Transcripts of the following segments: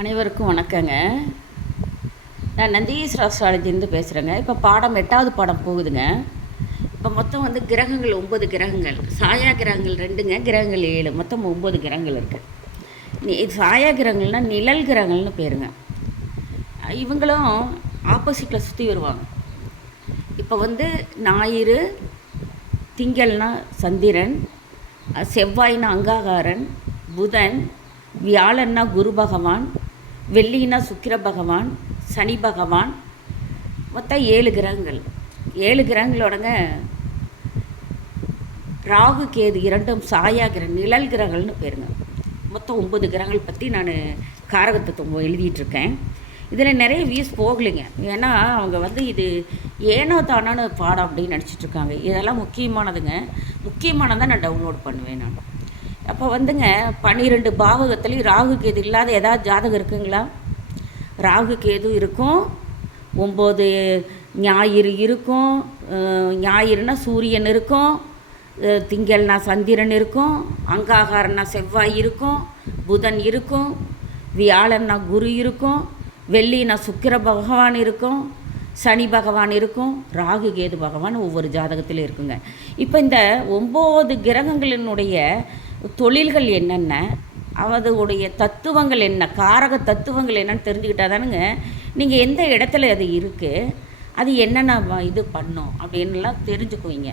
அனைவருக்கும் வணக்கங்க. நான் நந்தீஸ்வர அஸ்ட்ராலஜிலேருந்து பேசுகிறேங்க. இப்போ பாடம் 8வது பாடம் போகுதுங்க. இப்போ மொத்தம் வந்து கிரகங்கள் 9 கிரகங்கள், சாயா கிரகங்கள் 2ங்க, கிரகங்கள் 7, மொத்தம் 9 கிரகங்கள் இருக்குது. சாயா கிரகங்கள்னால் நிழல் கிரகங்கள்னு பேருங்க. இவங்களும் ஆப்போசிட்டில் சுற்றி வருவாங்க. இப்போ வந்து ஞாயிறு, திங்கள்னா சந்திரன், செவ்வாய்னா அங்காகாரன், புதன், வியாழன்னா குரு பகவான், வெள்ளினா சுக்கிர பகவான், சனி பகவான், மொத்தம் 7 கிரகங்கள். 7 கிரகங்களோடங்க ராகு கேது இரண்டும் சாயா கிரகம், நிழல் கிரகங்கள்னு பேருங்க. மொத்தம் 9 கிரகங்கள் பற்றி நான் காரகத்தத்துவம் எழுதிட்டுருக்கேன். இதில் நிறைய வியூஸ் போகலைங்க. ஏன்னா அவங்க வந்து இது ஏனோ தானோன்னு பாடம் அப்படின்னு நினச்சிட்ருக்காங்க. இதெல்லாம் முக்கியமானதுங்க. முக்கியமானதான் நான் டவுன்லோட் பண்ணுவேன். நான் அப்போ வந்துங்க 12 பாவகத்துலேயும் ராகு கேது இல்லாத ஏதாவது ஜாதகம் இருக்குங்களா? ராகு கேது இருக்கும், 9 ஞாயிறு இருக்கும், ஞாயிறுனா சூரியன் இருக்கும், திங்கள்னா சந்திரன் இருக்கும், அங்காகாரன்னா செவ்வாய் இருக்கும், புதன் இருக்கும், வியாழன்னா குரு இருக்கும், வெள்ளினா சுக்கிர பகவான் இருக்கும், சனி பகவான் இருக்கும், ராகு கேது பகவான் ஒவ்வொரு ஜாதகத்திலும் இருக்குங்க. இப்போ இந்த 9 கிரகங்களினுடைய தொழில்கள் என்னென்ன, அதோடைய தத்துவங்கள் என்ன, காரக தத்துவங்கள் என்னன்னு தெரிஞ்சுக்கிட்டால் தானுங்க நீங்கள் எந்த இடத்துல அது இருக்குது, அது என்னென்ன இது பண்ணும் அப்படின்லாம் தெரிஞ்சுக்குவீங்க.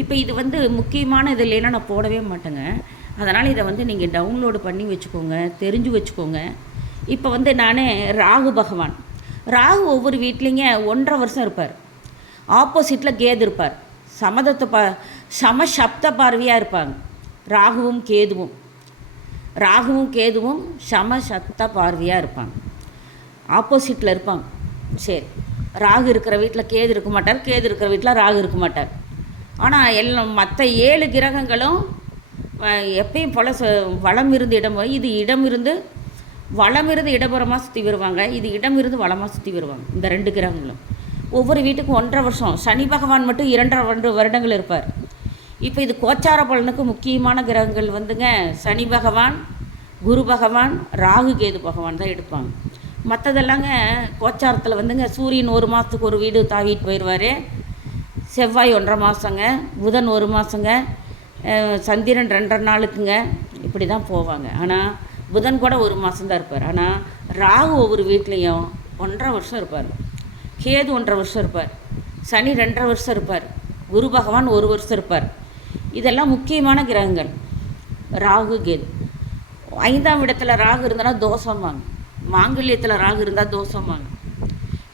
இப்போ இது வந்து முக்கியமான இது இல்லைன்னா நான் போடவே மாட்டேங்க. அதனால் இதை வந்து நீங்கள் டவுன்லோடு பண்ணி வச்சுக்கோங்க, தெரிஞ்சு வச்சுக்கோங்க. இப்போ வந்து நான் ராகு பகவான், ராகு ஒவ்வொரு வீட்லேங்க 1.5 வருஷம் இருப்பார். ஆப்போசிட்டில் கேது இருப்பார். சமசப்த பார்வையாக இருப்பாங்க. ராகுவும் கேதுவும் சமசப்த பார்வையாக இருப்பாங்க. ஆப்போசிட்டில் இருப்பாங்க. சரி, ராகு இருக்கிற வீட்டில் கேது இருக்க மாட்டார், கேது இருக்கிற வீட்டில் ராகு இருக்க மாட்டார். ஆனால் எல்லாம் மற்ற 7 கிரகங்களும் எப்பயும் போல் வளம் இருந்து இடம், இது இடம் இருந்து வளம் இருந்து இடப்புறமாக சுற்றி வருவாங்க, இது இடம் இருந்து வளமாக சுற்றி வருவாங்க. இந்த 2 கிரகங்களும் ஒவ்வொரு வீட்டுக்கும் 1.5 வருஷம். சனி பகவான் மட்டும் 2 வருடங்கள் இருப்பார். இப்போ இது கோச்சார பலனுக்கு முக்கியமான கிரகங்கள் வந்துங்க சனி பகவான், குரு பகவான், ராகு கேது பகவான் தான் எடுப்பாங்க. மற்றதெல்லாங்க கோச்சாரத்தில் வந்துங்க சூரியன் 1 மாதத்துக்கு ஒரு வீடு தாவிட்டு போயிடுவார், செவ்வாய் 1.5 மாதங்க, புதன் 1 மாதங்க, சந்திரன் 2.5 நாளுக்குங்க, இப்படி தான் போவாங்க. ஆனால் புதன் கூட 1 மாதம்தான் இருப்பார். ஆனால் ராகு ஒவ்வொரு வீட்லேயும் 1.5 வருஷம் இருப்பார், கேது 1.5 வருஷம் இருப்பார், சனி 2.5 வருஷம் இருப்பார், குரு பகவான் 1 வருஷம் இருப்பார். இதெல்லாம் முக்கியமான கிரகங்கள். ராகு கேது 5ஆம் இடத்துல ராகு இருந்தால் தோஷம்வாங்க, மாங்கல்யத்தில் ராகு இருந்தால் தோஷம்வாங்க.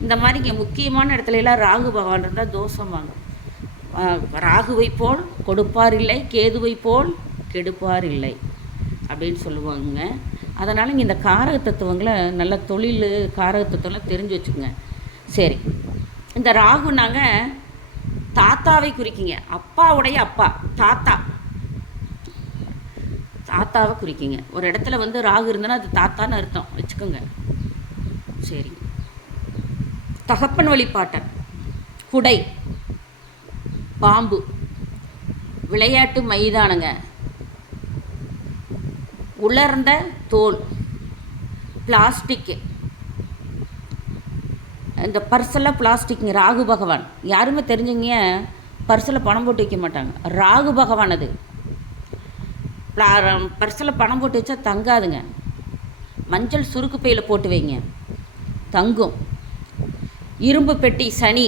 இந்த மாதிரி இங்கே முக்கியமான இடத்துல எல்லாம் ராகு பகவான் இருந்தால் தோஷம்வாங்க. ராகுவை போல் கொடுப்பார் இல்லை, கேதுவை போல் கெடுப்பார் இல்லை அப்படின்னு சொல்லுவாங்க. அதனால் இங்கே இந்த காரக தத்துவங்களை நல்ல தொழில் காரக தத்துவம்லாம் தெரிஞ்சு வச்சுக்கோங்க. சரி, இந்த ராகுனாங்க தாத்தாவை குறிக்கிங்க. அப்பாவுடைய அப்பா தாத்தாவை குறிக்கிங்க. ஒரு இடத்துல வந்து ராகு இருந்தனா அது தாத்தான்னு அர்த்தம் வச்சுக்கோங்க. சரி, தகப்பன் வழிபாட்டன், குடை, பாம்பு, விளையாட்டு மைதானங்க, உலர்ந்த தோல், பிளாஸ்டிக்கு, இந்த பர்ஸெல்லாம் பிளாஸ்டிக்குங்க. ராகு பகவான் யாருமே தெரிஞ்சுங்க பர்ஸில் பணம் போட்டு வைக்க மாட்டாங்க. ராகு பகவான் அது பர்ஸில் பணம் போட்டு வச்சா தங்காதுங்க. மஞ்சள் சுருக்கு பையில் போட்டு வைங்க, தங்கும். இரும்பு பெட்டி சனி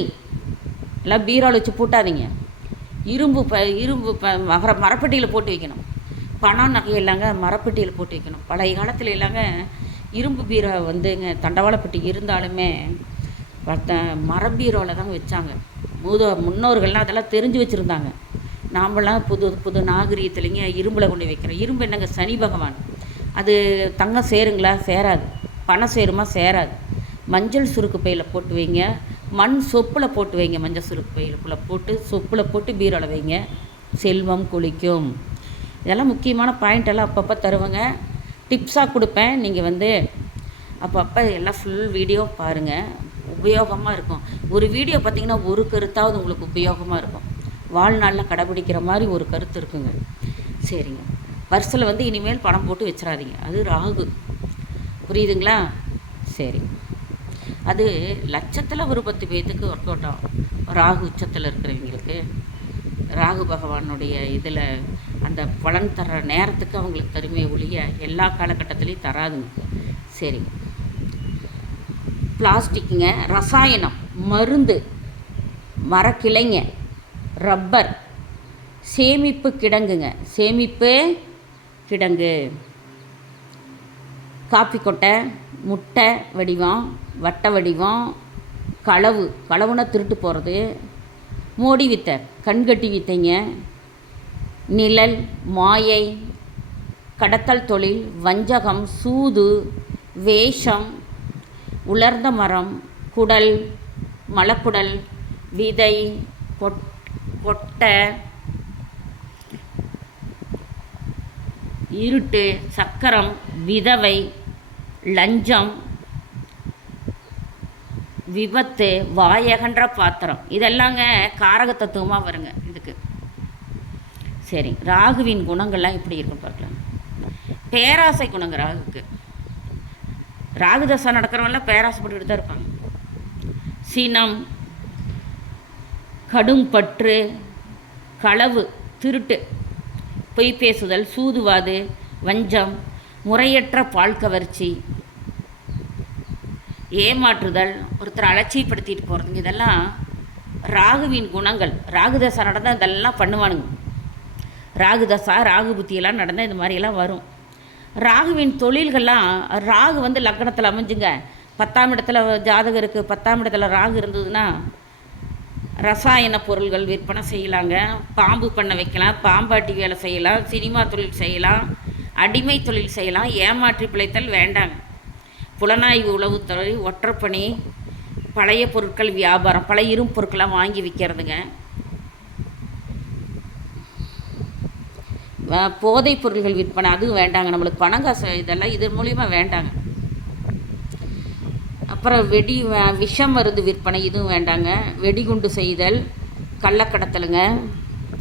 எல்லாம் பீரோவில் வச்சு பூட்டாதீங்க. இரும்பு மரப்பெட்டியில் போட்டு வைக்கணும். பணம் நகை இல்லைங்க மரப்பெட்டியில் போட்டு வைக்கணும். பழைய காலத்தில் இல்லைங்க இரும்பு பீரோ வந்துங்க தண்டவாளப்பெட்டி இருந்தாலுமே மரபீரோவில் தாங்க வச்சாங்க. முன்னோர்கள்லாம் அதெல்லாம் தெரிஞ்சு வச்சுருந்தாங்க. நாமெல்லாம் புது நாகரீகத்துலேங்க இரும்பில் கொண்டு வைக்கிறோம். இரும்பு என்னங்க சனி பகவான். அது தங்கம் சேருங்களா? சேராது. பணம் சேருமா? சேராது. மஞ்சள் சுருக்கு பையில் போட்டு வைங்க, மண் சொப்பில் போட்டு வைங்க. மஞ்சள் சுருக்கு பையில் போட்டு சொப்பில் போட்டு பீரோவில் வைங்க, செல்வம் கொளிக்கும். இதெல்லாம் முக்கியமான பாயிண்டெல்லாம் அப்பப்போ தருவேங்க, டிப்ஸாக கொடுப்பேன். நீங்கள் வந்து அப்பப்போ எல்லாம் ஃபுல் வீடியோ பாருங்கள், உபயோகமாக இருக்கும். ஒரு வீடியோ பார்த்திங்கன்னா ஒரு கருத்தாவது உங்களுக்கு உபயோகமாக இருக்கும். வாழ்நாளில் கடைபிடிக்கிற மாதிரி ஒரு கருத்து இருக்குங்க. சரிங்க, பர்ஸில் வந்து இனிமேல் பணம் போட்டு வச்சிடாதீங்க. அது ராகு. புரியுதுங்களா? சரி. அது லட்சத்தில் ஒரு 10 பேர்த்துக்கு ஒர்க் அவுட் ஆகும். ராகு உச்சத்தில் இருக்கிறவங்களுக்கு ராகு பகவானுடைய இதில் அந்த பலன் தர நேரத்துக்கு அவங்களுக்கு தருமே ஒழிய எல்லா காலகட்டத்திலையும் தராதுங்க. சரி. பிளாஸ்டிக்குங்க, ரசாயனம், மருந்து, மரக்கிளைங்க, ரப்பர், சேமிப்பு கிடங்குங்க, சேமிப்பு கிடங்கு, காப்பி கொட்டை, முட்டை வடிவம், வட்ட வடிவம், களவுனா திருட்டு போகிறது, மோடி வித்தை, கண்கட்டி வித்தைங்க, நிழல், மாயை, கடத்தல் தொழில், வஞ்சகம், சூது, வேஷம், உலர்ந்த மரம், குடல், மலக்குடல், விதை, கொட்டை, இருட்டு, சக்கரம், விதவை, லஞ்சம், விபத்து, வாயகன்ற பாத்திரம், இதெல்லாங்க காரக தத்துவமாக வருங்க இதுக்கு. சரி. ராகுவின் குணங்கள்லாம் எப்படி இருக்குன்னு பார்க்கலாம். பேராசை குணங்க ராகுக்கு. ராகு தசை நடக்கிறவங்களாம் பேராசைப்பட்டுக்கிட்டு தான் இருப்பாங்க. சினம், கடும் பற்று, களவு, திருட்டு, பொய் பேசுதல், சூதுவாது, வஞ்சம், முறையற்ற பால் கவர்ச்சி, ஏமாற்றுதல், ஒருத்தர் அலட்சியப்படுத்திட்டு போகிறதுங்க, இதெல்லாம் ராகுவின் குணங்கள். ராகுதசை நடந்தால் இதெல்லாம் பண்ணுவானுங்க. ராகுதசா ராகு புத்தியெல்லாம் நடந்தால் இது மாதிரியெல்லாம் வரும். ராகுவின் தொழில்கள்லாம் ராகு வந்து லக்னத்தில் அமைஞ்சுங்க 10ஆம் இடத்துல ஜாதகம் இருக்குது. 10ஆம் இடத்துல ராகு இருந்ததுன்னா ரசாயன பொருள்கள் விற்பனை செய்யலாங்க, பாம்பு பண்ண வைக்கலாம், பாம்பாட்டி வேலை செய்யலாம், சினிமா தொழில் செய்யலாம், அடிமை தொழில் செய்யலாம், ஏமாற்றி பிழைத்தல் வேண்டாங்க. புலனாய்வு உளவுத்துறை, ஒற்றப்பணி, பழைய பொருட்கள் வியாபாரம், பழைய இரும்பு பொருட்கள்லாம் வாங்கி விற்கிறதுங்க, போதைப் பொருள்கள் விற்பனை, அதுவும் வேண்டாங்க. நம்மளுக்கு பணங்காசு இதெல்லாம் இது மூலிமா வேண்டாங்க. அப்புறம் விஷம் மருந்து விற்பனை, இதுவும் வேண்டாங்க. வெடிகுண்டு செய்தல், கள்ளக்கடத்தலுங்க.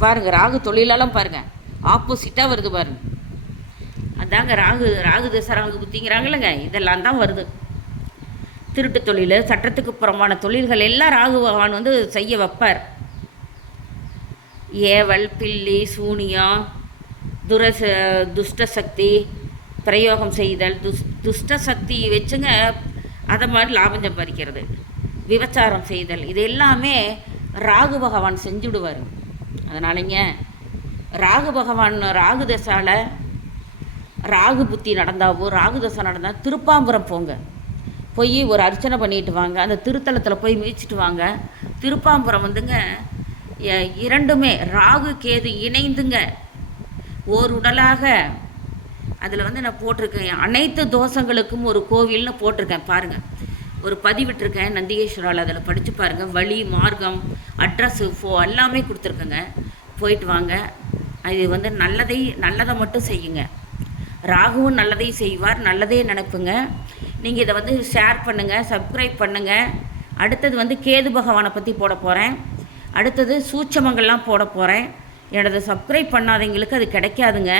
பாருங்கள் ராகு தொழிலெல்லாம் பாருங்கள் ஆப்போசிட்டாக வருது பாருங்கள். அதாங்க ராகு தசை ராகு புத்திங்கிறாங்களங்க, இதெல்லாம் தான் வருது. திருட்டு தொழில், சட்டத்துக்கு புறம்பான தொழில்கள் எல்லாம் ராகு பகவான் வந்து செய்ய வைப்பார். ஏவல், பில்லி, சூனியம், துஷ்ட சக்தி பிரயோகம் செய்தல், துஷ்ட சக்தி வச்சுங்க அதை மாதிரி லாபம் சம்பாதிக்கிறது, விபச்சாரம் செய்தல், இது எல்லாமே ராகு பகவான் செஞ்சுடுவார். அதனாலங்க ராகு பகவான் ராகு தசால ராகு புத்தி நடந்தாவோ ராகு தசை நடந்தால் திருப்பாம்புரம் போங்க, போய் ஒரு அர்ச்சனை பண்ணிட்டு வாங்க, அந்த திருத்தலத்தில் போய் மிதிச்சிட்டு வாங்க. திருப்பாம்புரம் வந்துங்க இரண்டுமே ராகு கேது இணைந்துங்க ஓர் உடலாக. அதில் வந்து நான் போட்டிருக்கேன் அனைத்து தோஷங்களுக்கும் ஒரு கோவில்னு போட்டிருக்கேன் பாருங்கள், ஒரு பதிவிட்டிருக்கேன் நந்திகேஸ்வரால், அதில் படித்து பாருங்கள். வழி, மார்க்கம், அட்ரஸ்ஸு, எல்லாமே கொடுத்துருக்கேங்க, போயிட்டு வாங்க. அது வந்து நல்லதை மட்டும் செய்யுங்க. ராகுவும் நல்லதை செய்வார், நல்லதே நினைப்புங்க. நீங்கள் இதை வந்து ஷேர் பண்ணுங்கள், சப்ஸ்கிரைப் பண்ணுங்கள். அடுத்தது வந்து கேது பகவானை பற்றி போட போகிறேன். அடுத்தது சூட்சமங்கள்லாம் போட போகிறேன். எனது சப்ஸ்கிரைப் பண்ணாதவங்களுக்கு அது கிடைக்காதுங்க.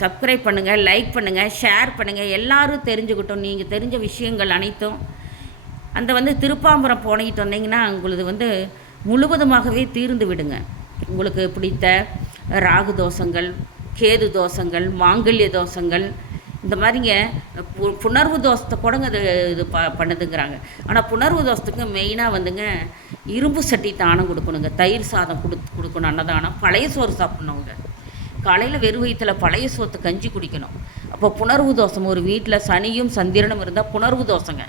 சப்ஸ்கிரைப் பண்ணுங்கள், லைக் பண்ணுங்கள், ஷேர் பண்ணுங்கள், எல்லோரும் தெரிஞ்சுக்கிட்டோம். நீங்கள் தெரிஞ்ச விஷயங்கள் அனைத்தும் அந்த வந்து திருப்பாம்புரம் போனிட்டு வந்தீங்கன்னா உங்களுக்கு வந்து முழுவதுமாகவே தீர்ந்து விடுங்க. உங்களுக்கு பிடித்த ராகு தோஷங்கள், கேது தோஷங்கள், மாங்கல்ய தோஷங்கள், இந்த மாதிரிங்க புணர்வு தோஷத்தை கூடங்க இது பண்ணுதுங்கிறாங்க. ஆனால் புணர்வு தோஷத்துக்கு மெயினாக வந்துங்க இரும்பு சட்டி தானம் கொடுக்கணுங்க, தயிர் சாதம் கொடுக்கணும், அன்னதானம், பழைய சோறு சாப்பிட்ணுங்க. காலையில் வெறும் வயிற்றில் பழைய சோத்து கஞ்சி குடிக்கணும். அப்போ புணர்வு தோஷம், ஒரு வீட்டில் சனியும் சந்திரனும் இருந்தால் புணர்வு தோஷங்க.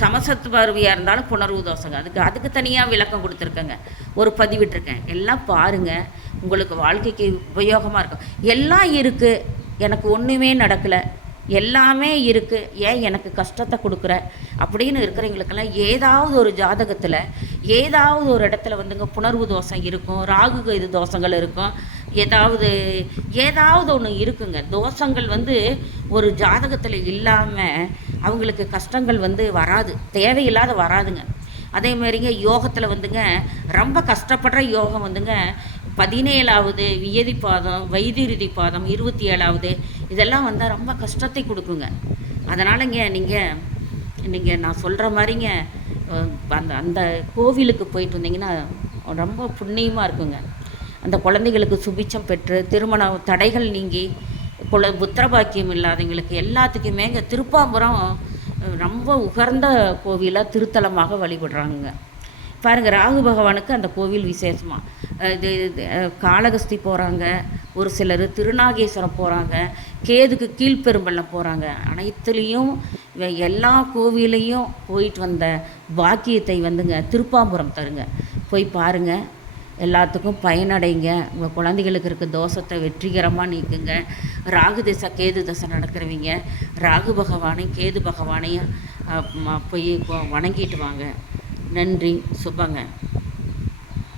சமசத்து பார்வையாக இருந்தாலும் புணர்வு தோஷங்க. அதுக்கு தனியாக விளக்கம் கொடுத்துருக்கேங்க, ஒரு பதிவிட்டிருக்கேன். எல்லாம் பாருங்கள், உங்களுக்கு வாழ்க்கைக்கு உபயோகமாக இருக்கும். எல்லாம் இருக்குது, எனக்கு ஒன்றுமே நடக்கலை, எல்லாமே இருக்குது, ஏன் எனக்கு கஷ்டத்தை கொடுக்குற அப்படின்னு இருக்கிறவங்களுக்கெல்லாம் ஏதாவது ஒரு ஜாதகத்தில் ஏதாவது ஒரு இடத்துல வந்துங்க புணர்வு தோஷம் இருக்கும், ராகு இது தோஷங்கள் இருக்கும், ஏதாவது ஒன்று இருக்குங்க. தோஷங்கள் வந்து ஒரு ஜாதகத்தில் இல்லாமல் அவங்களுக்கு கஷ்டங்கள் வந்து வராது, தேவையில்லாத வராதுங்க. அதே மாதிரிங்க யோகத்தில் வந்துங்க ரொம்ப கஷ்டப்படுற யோகம் வந்துங்க 17வது வியதி பாதம், வைதிருதி பாதம், 27வது இதெல்லாம் வந்தால் ரொம்ப கஷ்டத்தை கொடுக்குங்க. அதனாலங்க நீங்கள் நீங்கள் நான் சொல்கிற மாதிரிங்க அந்த அந்த கோவிலுக்கு போயிட்டு வந்தீங்கன்னா ரொம்ப புண்ணியமாக இருக்குங்க. அந்த குழந்தைகளுக்கு சுபிட்சம் பெற்று திருமண தடைகள் நீங்கி புத்திரபாக்கியம் இல்லாதவங்களுக்கு எல்லாத்துக்குமே இங்கே திருப்பாம்புரம் ரொம்ப உகர்ந்த கோவிலாக திருத்தலமாக வழிபடுறாங்க. பாருங்கள், ராகு பகவானுக்கு அந்த கோவில் விசேஷமாக காளகஸ்தி போகிறாங்க, ஒரு சிலர் திருநாகேஸ்வரம் போகிறாங்க, கேதுக்கு கீழ்பெரும்பள்ளம் போகிறாங்க. அனைத்துலேயும் எல்லா கோவிலையும் போயிட்டு வந்த பாக்கியத்தை வந்துங்க திருப்பாம்புரம் தருங்க. போய் பாருங்கள், எல்லாத்துக்கும் பயனடைங்க. உங்கள் குழந்தைகளுக்கு இருக்க தோஷத்தை வெற்றிகரமாக நீக்குங்க. ராகு திசை கேது தசை நடக்கிறவங்க ராகு பகவானையும் கேது பகவானையும் போய் வணங்கிட்டு வாங்க. நன்றி. சுபங்க.